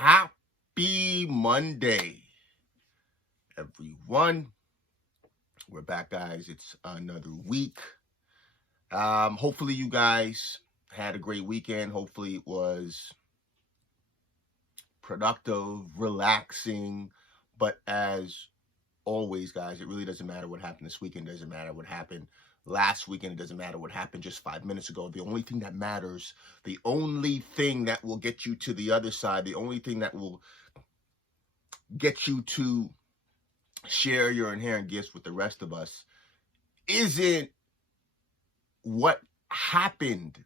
Happy Monday, everyone. We're back, guys. It's another week. Hopefully you guys had a great weekend. Hopefully it was productive, relaxing. But as always, guys, it really doesn't matter what happened this weekend. It doesn't matter what happened last weekend. It doesn't matter what happened just 5 minutes ago. The only thing that matters, the only thing that will get you to the other side, the only thing that will get you to share your inherent gifts with the rest of us isn't what happened.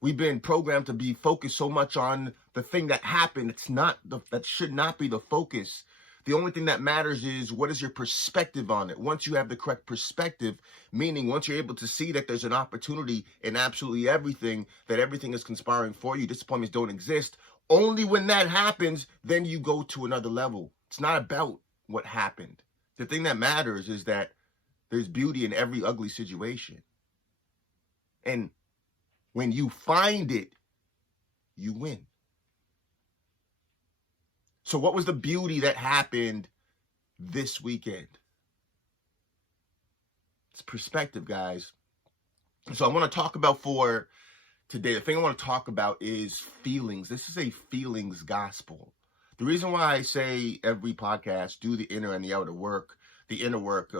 We've been programmed to be focused so much on the thing that happened. That should not be the focus. The only thing that matters is what is your perspective on it. Once you have the correct perspective, meaning once you're able to see that there's an opportunity in absolutely everything, that everything is conspiring for you, disappointments don't exist. Only when that happens, then you go to another level. It's not about what happened. The thing that matters is that there's beauty in every ugly situation. And when you find it, you win. So what was the beauty that happened this weekend? It's perspective, guys. So I want to talk about for today, the thing I want to talk about is feelings. This is a feelings gospel. The reason why I say every podcast, do the inner and the outer work, the inner work,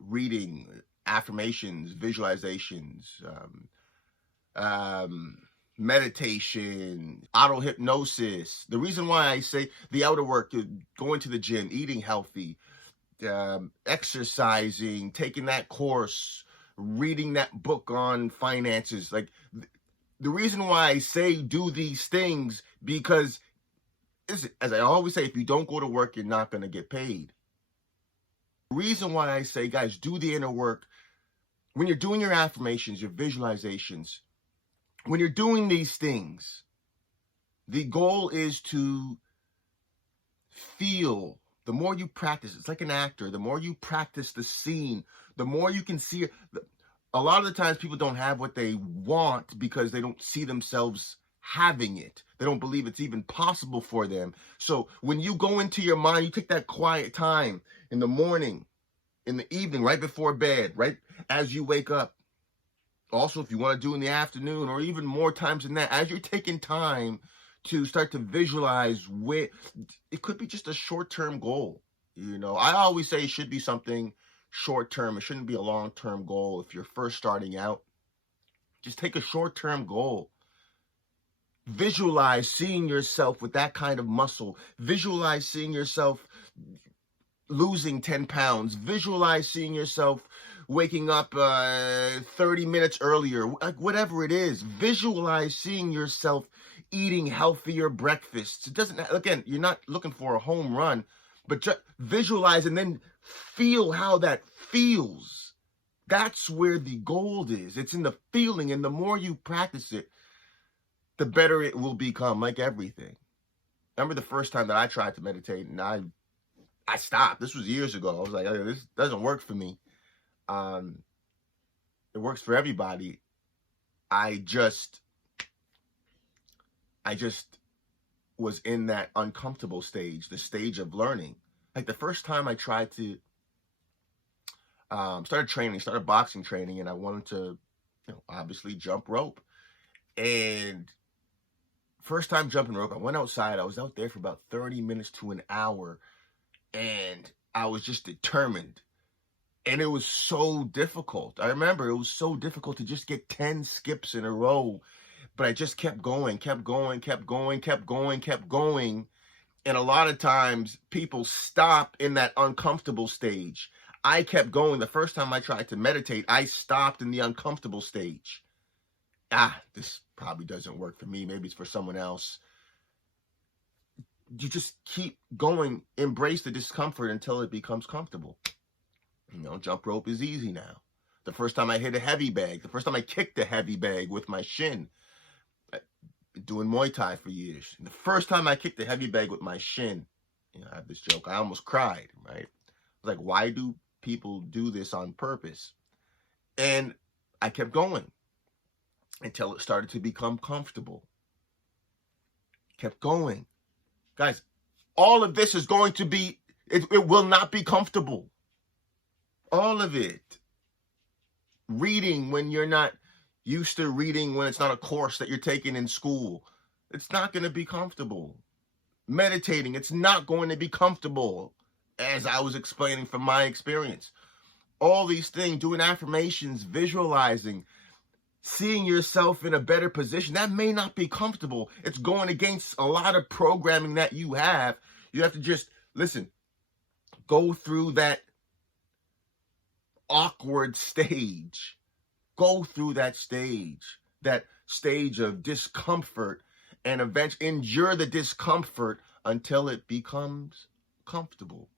reading, affirmations, visualizations, meditation, auto hypnosis. The reason why I say the outer work, going to the gym, eating healthy, exercising, taking that course, reading that book on finances. Like the reason why I say do these things, because as I always say, if you don't go to work, you're not going to get paid. The reason why I say, guys, do the inner work. When you're doing your affirmations, your visualizations, when you're doing these things, the goal is to feel. The more you practice, it's like an actor. The more you practice the scene, the more you can see it. A lot of the times people don't have what they want because they don't see themselves having it. They don't believe it's even possible for them. So when you go into your mind, you take that quiet time in the morning, in the evening, right before bed, right as you wake up. Also, if you want to do in the afternoon or even more times than that, as you're taking time to start to visualize where it could be just a short-term goal. I always say it should be something short-term. It shouldn't be a long-term goal. If you're first starting out, just take a short-term goal. Visualize seeing yourself with that kind of muscle. Visualize seeing yourself losing 10 pounds. Visualize seeing yourself waking up 30 minutes earlier, like whatever it is. Visualize seeing yourself eating healthier breakfasts. It doesn't, again, you're not looking for a home run, but just visualize and then feel how that feels. That's where the gold is. It's in the feeling, and the more you practice it, the better it will become, like everything. Remember the first time that I tried to meditate and I stopped. This was years ago. I was like, this doesn't work for me. It works for everybody. I just was in that uncomfortable stage, the stage of learning. Like the first time I tried to started boxing training, and I wanted to, obviously jump rope. And first time jumping rope, I went outside. I was out there for about 30 minutes to an hour, and I was just determined. And it was so difficult. I remember it was so difficult to just get 10 skips in a row. But I just kept going. And a lot of times people stop in that uncomfortable stage. I kept going. The first time I tried to meditate, I stopped in the uncomfortable stage. This probably doesn't work for me. Maybe it's for someone else. You just keep going. Embrace the discomfort until it becomes comfortable. Jump rope is easy now. The first time I hit a heavy bag, the first time I kicked a heavy bag with my shin, I've been doing Muay Thai for years. And the first time I kicked a heavy bag with my shin, I have this joke, I almost cried, right? I was like, why do people do this on purpose? And I kept going until it started to become comfortable. Kept going Guys, all of this is going to be, it will not be comfortable. All of it. Reading when you're not used to reading, when it's not a course that you're taking in school, it's not going to be comfortable. Meditating, it's not going to be comfortable, as I was explaining from my experience. All these things, doing affirmations, visualizing, seeing yourself in a better position, that may not be comfortable. It's going against a lot of programming that you have. You have to just, listen, go through that awkward stage. Go through that stage of discomfort, and eventually endure the discomfort until it becomes comfortable.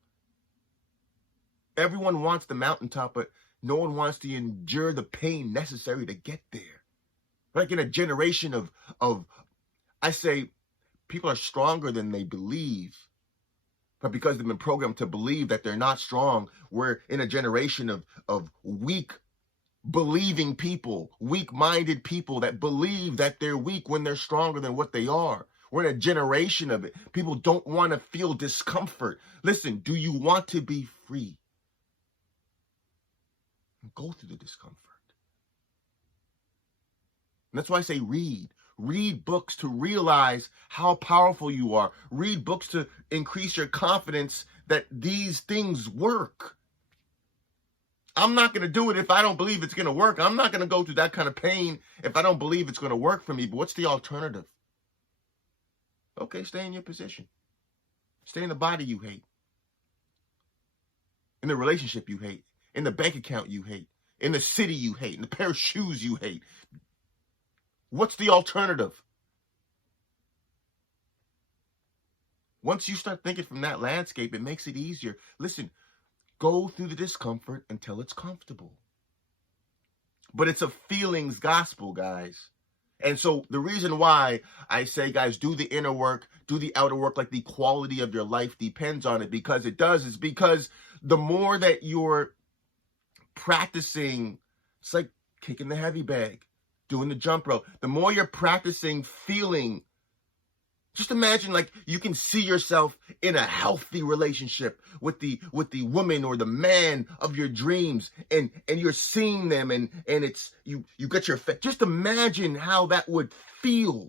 Everyone wants the mountaintop, but no one wants to endure the pain necessary to get there. Like in a generation of I say, people are stronger than they believe. But because they've been programmed to believe that they're not strong, we're in a generation of weak believing people, weak-minded people that believe that they're weak when they're stronger than what they are. We're in a generation of it. People don't want to feel discomfort. Listen, do you want to be free? Go through the discomfort. And that's why I say read. Read books to realize how powerful you are. Read books to increase your confidence that these things work. I'm not going to do it if I don't believe it's going to work. I'm not going to go through that kind of pain if I don't believe it's going to work for me. But what's the alternative? Okay, stay in your position. Stay in the body you hate. In the relationship you hate. In the bank account you hate. In the city you hate. In the pair of shoes you hate. What's the alternative? Once you start thinking from that landscape, it makes it easier. Listen, go through the discomfort until it's comfortable. But it's a feelings gospel, guys. And so the reason why I say, guys, do the inner work, do the outer work, like the quality of your life depends on it, because it does, is because the more that you're practicing, it's like kicking the heavy bag, doing the jump rope. The more you're practicing feeling, just imagine like you can see yourself in a healthy relationship with the woman or the man of your dreams, and you're seeing them, and it's you got your just imagine how that would feel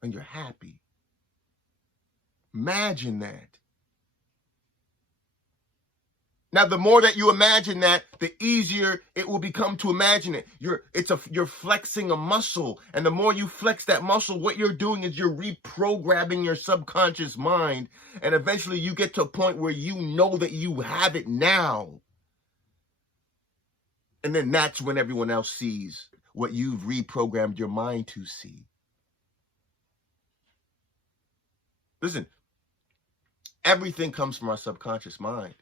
when you're happy. Imagine that. Now, the more that you imagine that, the easier it will become to imagine it. You're flexing a muscle, and the more you flex that muscle, what you're doing is you're reprogramming your subconscious mind, and eventually you get to a point where you know that you have it now. And then that's when everyone else sees what you've reprogrammed your mind to see. Listen, everything comes from our subconscious mind.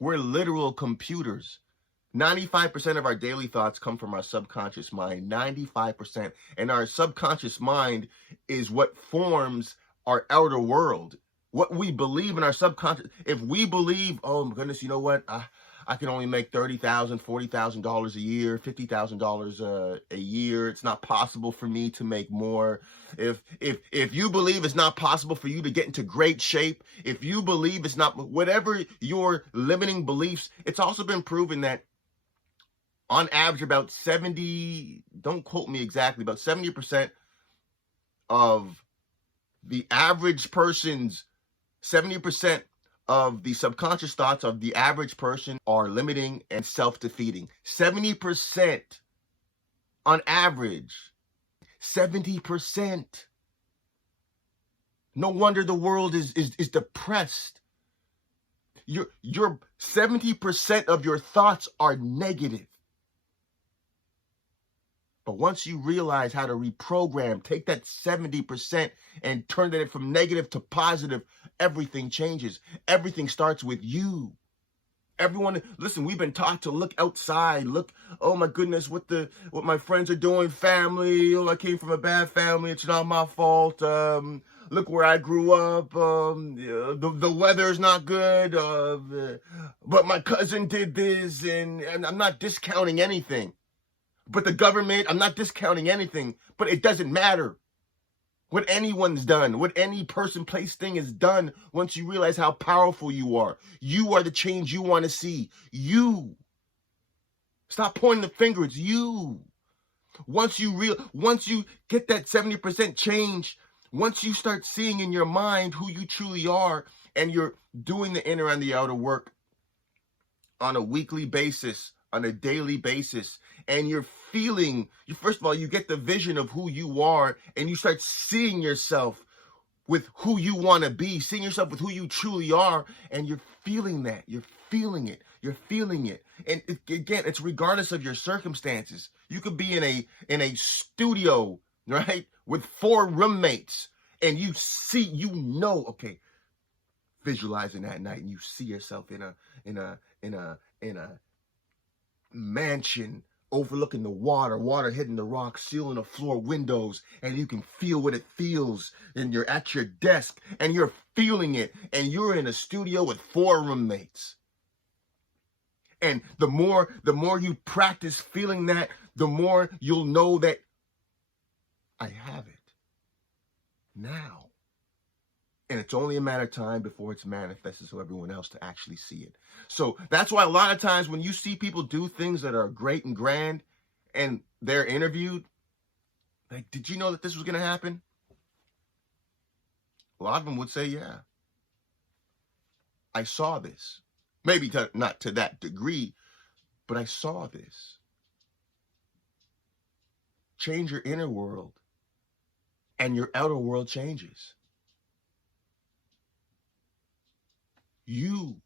We're literal computers. 95% of our daily thoughts come from our subconscious mind. 95%. And our subconscious mind is what forms our outer world. What we believe in our subconscious. If we believe, oh my goodness, you know what? I can only make $30,000, $40,000 a year, $50,000 a year. It's not possible for me to make more. If you believe it's not possible for you to get into great shape, if you believe it's not, whatever your limiting beliefs, it's also been proven that on average about 70, don't quote me exactly, about 70% of the average person's, 70% of the subconscious thoughts of the average person are limiting and self-defeating. 70% on average. 70%. No wonder the world is depressed. Your 70% of your thoughts are negative. But once you realize how to reprogram, take that 70% and turn it from negative to positive, everything changes. Everything starts with you. Everyone, listen, we've been taught to look outside. Look, oh my goodness, what my friends are doing, family. Oh, I came from a bad family. It's not my fault. Look where I grew up. The weather's not good. But my cousin did this, and I'm not discounting anything. But the government, I'm not discounting anything, but it doesn't matter. what anyone's done, what any person, place, thing has done. Once you realize how powerful you are the change you want to see. You. Stop pointing the finger. It's you. Once you get that 70% change, once you start seeing in your mind who you truly are, and you're doing the inner and the outer work on a weekly basis, on a daily basis, and you're feeling, first of all, you get the vision of who you are, and you start seeing yourself with who you want to be, seeing yourself with who you truly are, and you're feeling that. You're feeling it. You're feeling it. And again, it's regardless of your circumstances. You could be in a studio, right, with 4 roommates, and you see, okay, visualizing that night, and you see yourself in a mansion overlooking the water hitting the rocks, ceiling, the floor, windows, and you can feel what it feels, and you're at your desk and you're feeling it, and you're in a studio with 4 roommates. And the more you practice feeling that, the more you'll know that I have it now. And it's only a matter of time before it's manifested so everyone else to actually see it. So that's why a lot of times when you see people do things that are great and grand and they're interviewed, like, did you know that this was going to happen? A lot of them would say, yeah, I saw this. Maybe not to that degree, but I saw this. Change your inner world and your outer world changes. You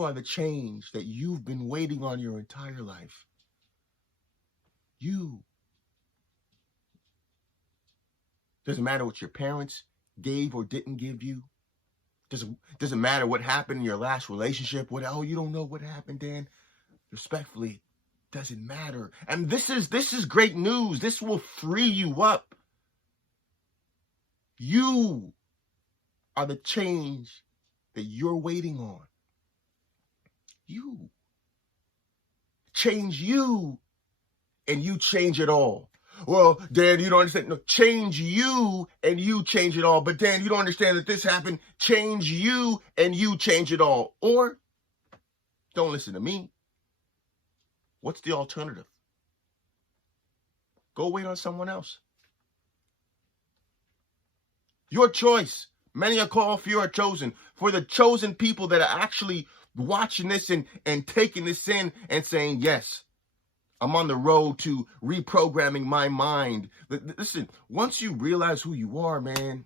are the change that you've been waiting on your entire life. You. Doesn't matter what your parents gave or didn't give you. Doesn't matter what happened in your last relationship. You don't know what happened, Dan. Respectfully, doesn't matter. And this is great news. This will free you up. You are the change that you're waiting on. You. Change you, and you change it all. Well, Dan, you don't understand. No, change you, and you change it all. But Dan, you don't understand that this happened. Change you, and you change it all. Or, don't listen to me. What's the alternative? Go wait on someone else. Your choice. Many are called, few are chosen. For the chosen people that are actually watching this and taking this in and saying, yes, I'm on the road to reprogramming my mind. Listen, once you realize who you are, man,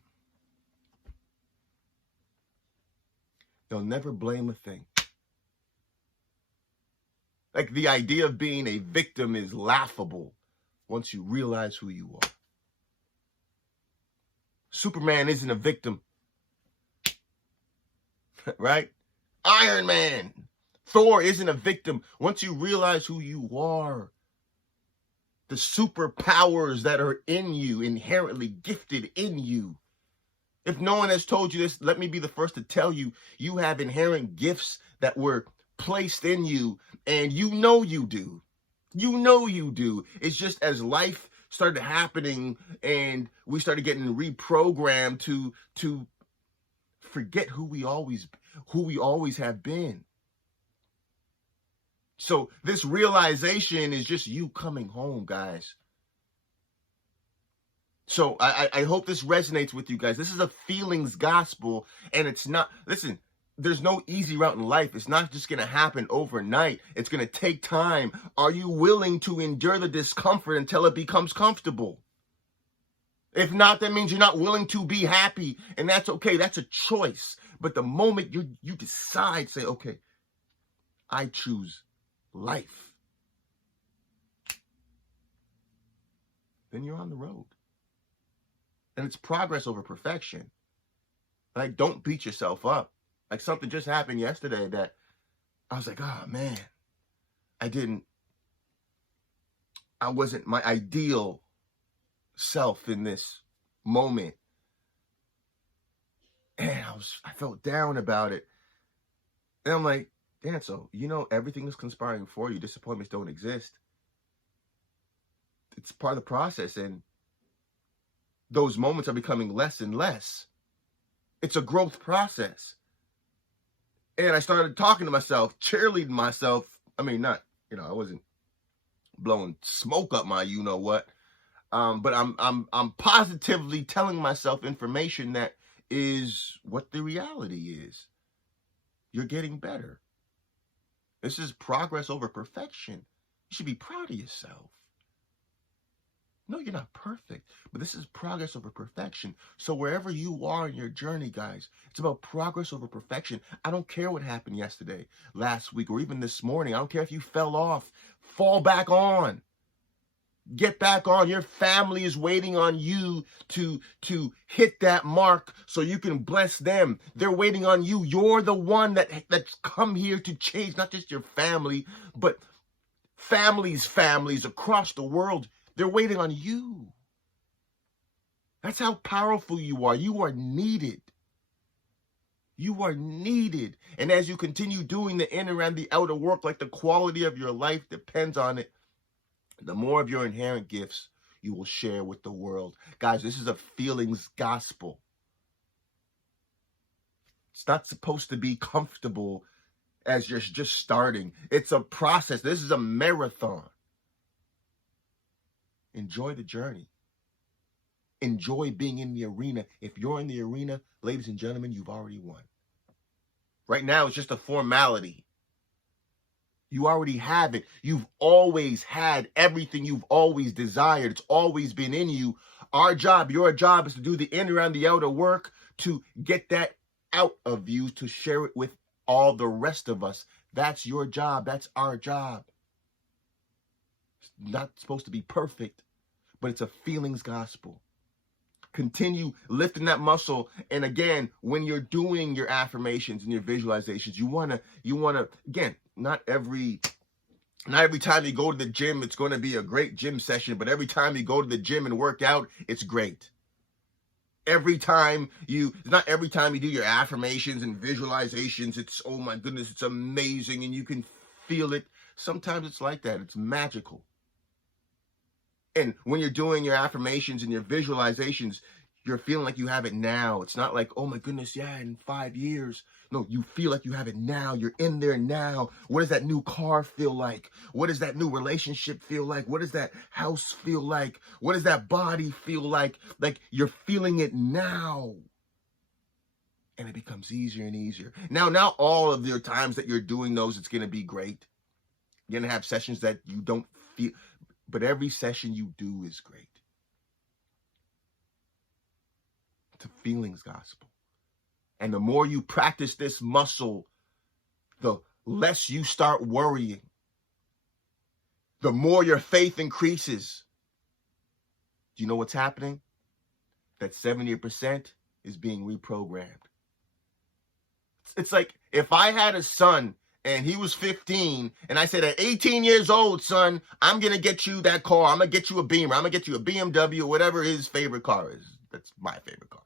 you'll never blame a thing. Like, the idea of being a victim is laughable once you realize who you are. Superman isn't a victim. Right? Iron Man. Thor isn't a victim. Once you realize who you are, the superpowers that are in you, inherently gifted in you. If no one has told you this, let me be the first to tell you, you have inherent gifts that were placed in you, and you know you do. You know you do. It's just as life started happening and we started getting reprogrammed to forget who we always have been. So this realization is just you coming home, guys. So I hope this resonates with you guys. This is a feelings gospel, and it's not, listen, there's no easy route in life. It's not just going to happen overnight. It's going to take time. Are you willing to endure the discomfort until it becomes comfortable? If not, that means you're not willing to be happy, and that's okay. That's a choice. But the moment you decide, say, okay, I choose life, then you're on the road. And it's progress over perfection. Like, don't beat yourself up. Like, something just happened yesterday that I was like, oh man, I wasn't my ideal self in this moment. And I felt down about it. And I'm like, Dan, so everything is conspiring for you. Disappointments don't exist. It's part of the process. And those moments are becoming less and less. It's a growth process. And I started talking to myself, cheerleading myself. I mean, not, I wasn't blowing smoke up my you-know-what. But I'm positively telling myself information that is what the reality is. You're getting better. This is progress over perfection. You should be proud of yourself. No, you're not perfect, but this is progress over perfection. So wherever you are in your journey, guys, it's about progress over perfection. I don't care what happened yesterday, last week, or even this morning. I don't care if you fell off. Fall back on. Get back on. Your family is waiting on you to hit that mark so you can bless them. They're waiting on you. You're the one that's come here to change not just your family, but families across the world. They're waiting on you. That's how powerful you are. You are needed. You are needed. And as you continue doing the inner and the outer work, like the quality of your life depends on it, the more of your inherent gifts you will share with the world. Guys, this is a feelings gospel. It's not supposed to be comfortable as you're just starting. It's a process. This is a marathon. Enjoy the journey. Enjoy being in the arena. If you're in the arena, ladies and gentlemen, you've already won. Right now, it's just a formality. You already have it. You've always had everything you've always desired. It's always been in you. Our job, your job, is to do the inner and the outer work to get that out of you, to share it with all the rest of us. That's your job. That's our job. It's not supposed to be perfect, but it's a feelings gospel. Continue lifting that muscle. And again, when you're doing your affirmations and your visualizations, you wanna, again, not every time you go to the gym, it's going to be a great gym session, but every time you go to the gym and work out, it's great. Not every time you do your affirmations and visualizations, it's, oh my goodness, it's amazing and you can feel it. Sometimes it's like that. It's magical. And when you're doing your affirmations and your visualizations, you're feeling like you have it now. It's not like, oh my goodness, yeah, in 5 years. No, you feel like you have it now. You're in there now. What does that new car feel like? What does that new relationship feel like? What does that house feel like? What does that body feel like? Like you're feeling it now. And it becomes easier and easier. Now all of your times that you're doing those, it's going to be great. You're going to have sessions that you don't feel, but every session you do is great. It's a feelings gospel. And the more you practice this muscle, the less you start worrying. The more your faith increases. Do you know what's happening? That 70% is being reprogrammed. It's like if I had a son and he was 15, and I said, at 18 years old, son, I'm going to get you that car. I'm going to get you a Beamer. I'm going to get you a BMW, whatever his favorite car is. That's my favorite car.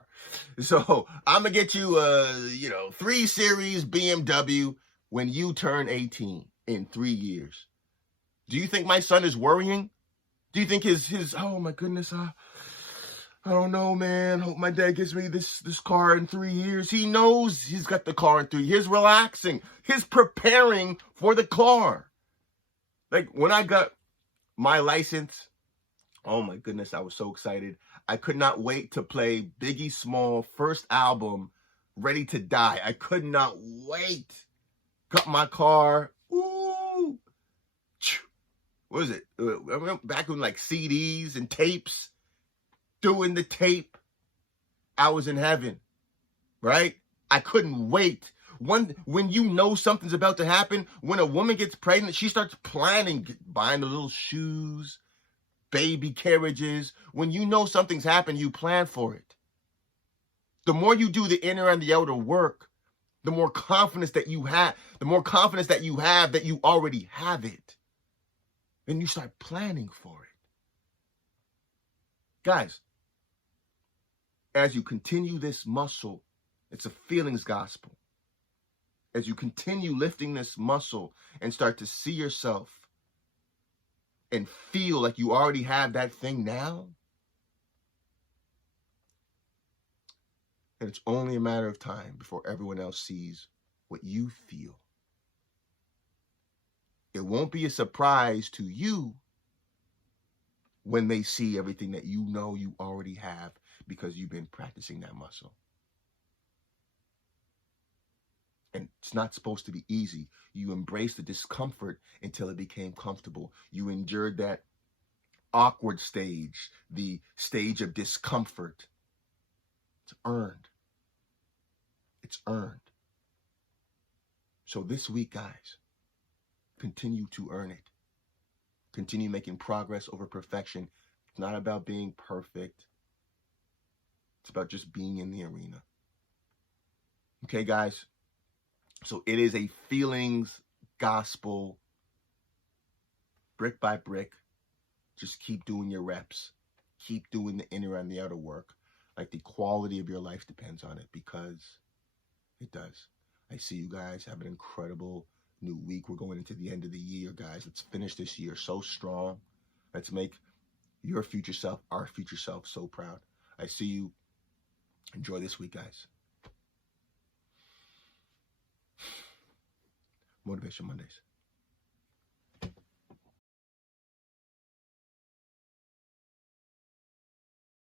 So I'm going to get you a, 3 Series BMW when you turn 18 in 3 years. Do you think my son is worrying? Do you think his oh my goodness, I don't know, man. Hope my dad gets me this car in 3 years. He knows he's got the car in 3 years. He's relaxing. He's preparing for the car. Like when I got my license, oh my goodness, I was so excited. I could not wait to play Biggie Small first album, Ready to Die. I could not wait. Got my car. Ooh. What is it? Back when like CDs and tapes. Doing the tape, I was in heaven, right? I couldn't wait. When you know something's about to happen, when a woman gets pregnant, she starts planning, buying the little shoes, baby carriages. When you know something's happened, you plan for it. The more you do the inner and the outer work, the more confidence that you have, that you already have it. Then you start planning for it. Guys, as you continue this muscle, it's a feelings gospel. As you continue lifting this muscle and start to see yourself and feel like you already have that thing now, And it's only a matter of time before everyone else sees what you feel. It won't be a surprise to you when they see everything that you know you already have because you've been practicing that muscle. And it's not supposed to be easy. You embrace the discomfort until it became comfortable. You endured that awkward stage, the stage of discomfort. It's earned. It's earned. So this week, guys, continue to earn it. Continue making progress over perfection. It's not about being perfect. It's about just being in the arena. Okay, guys? So it is a feelings gospel, brick by brick. Just keep doing your reps. Keep doing the inner and the outer work. Like the quality of your life depends on it, because it does. I see you guys have an incredible new week. We're going into the end of the year, guys. Let's finish this year so strong. Let's make your future self, our future self, so proud. I see you. Enjoy this week, guys. Motivation Mondays.